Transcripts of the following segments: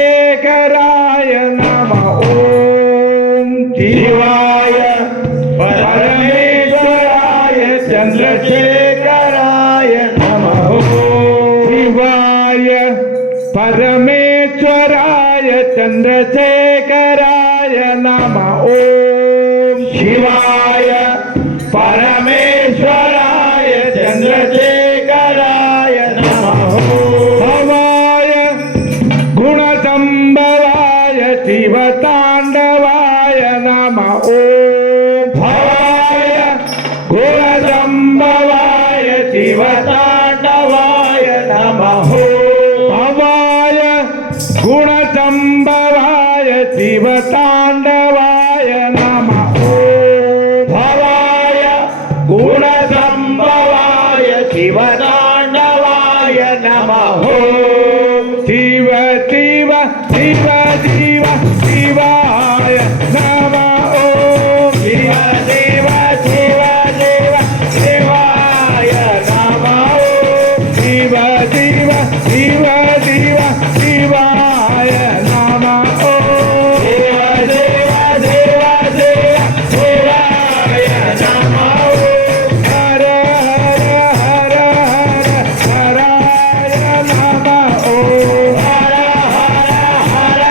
चंद्रशेखराय नमः ओम शिवाय परमेश्वराय चंद्रशेखराय नमः शिवाय परमेश्वराय चंद्रशेखराय नमः ओम शिवाय परमेश्वराय चंद्रशेखराय नमः भवाय गुणसंभवाय शिवतांडवाय नमः ओम भवाय गुणसंभवाय शिवतांडवाय नमः भवाय गुणसंभवाय शिवतांडवाय नमः भवाय गुणसंभवाय शिवतांडवाय नमः शिव शिव शिव शिव शिवाय नमः शिव शिव शिव शिव शिवाय नमः शिव शिव शिव शिव शिवाय नमः शिव शिव शिव शिव शिवाय नमः हर हर हर हर हराय नमः हर हर हर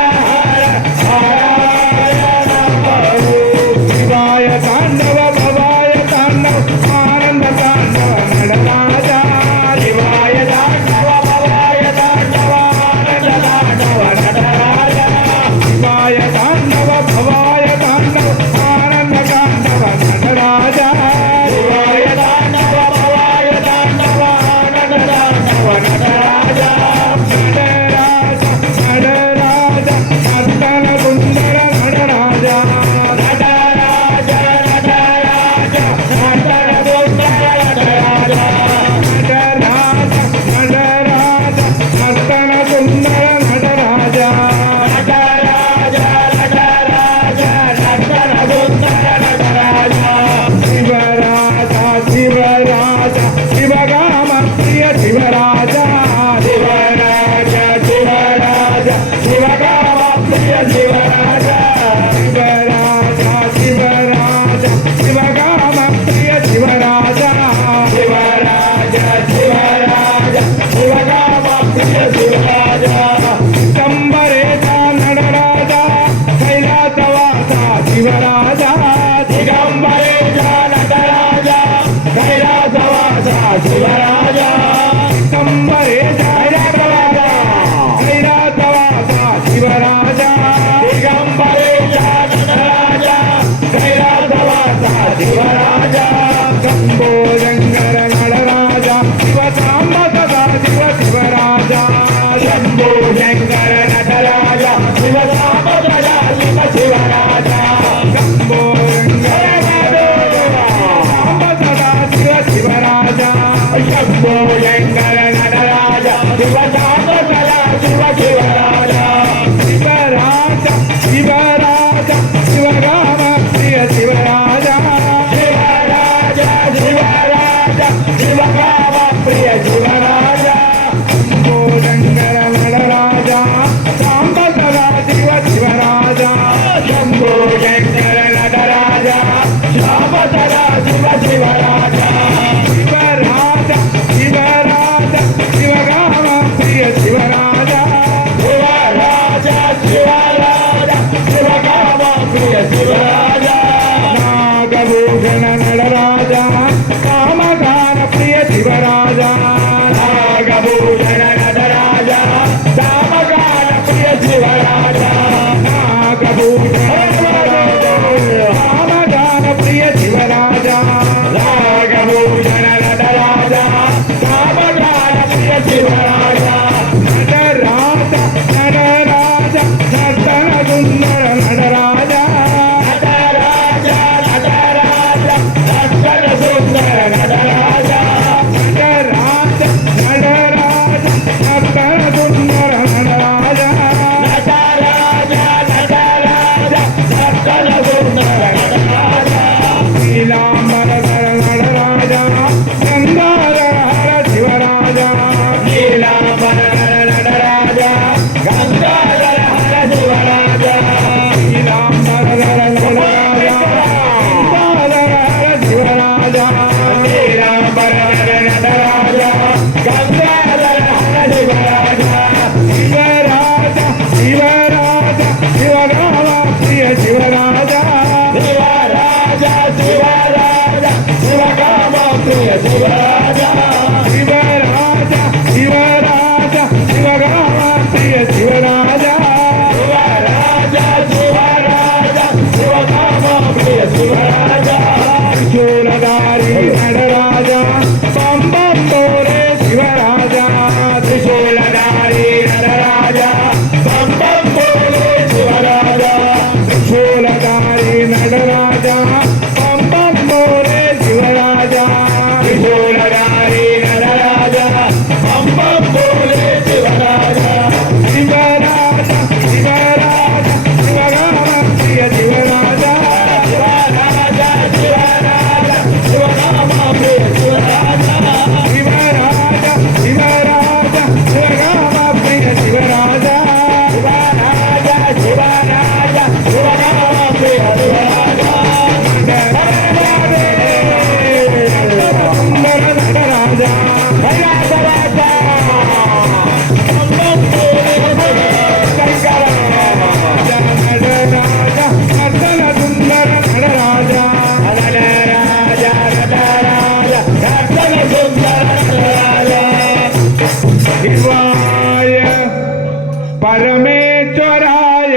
परमेश्वराय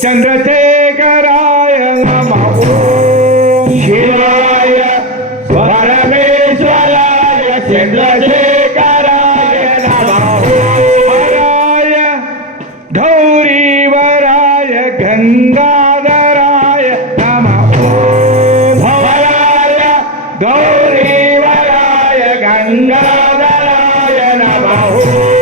चंद्रशेखराय नमः ओम शिवाय परमेश्वराय चंद्रशेखराय नमः हराय गौरीवराय गंगाधराय नमः ओम हराय गौरीवराय गंगाधराय नमः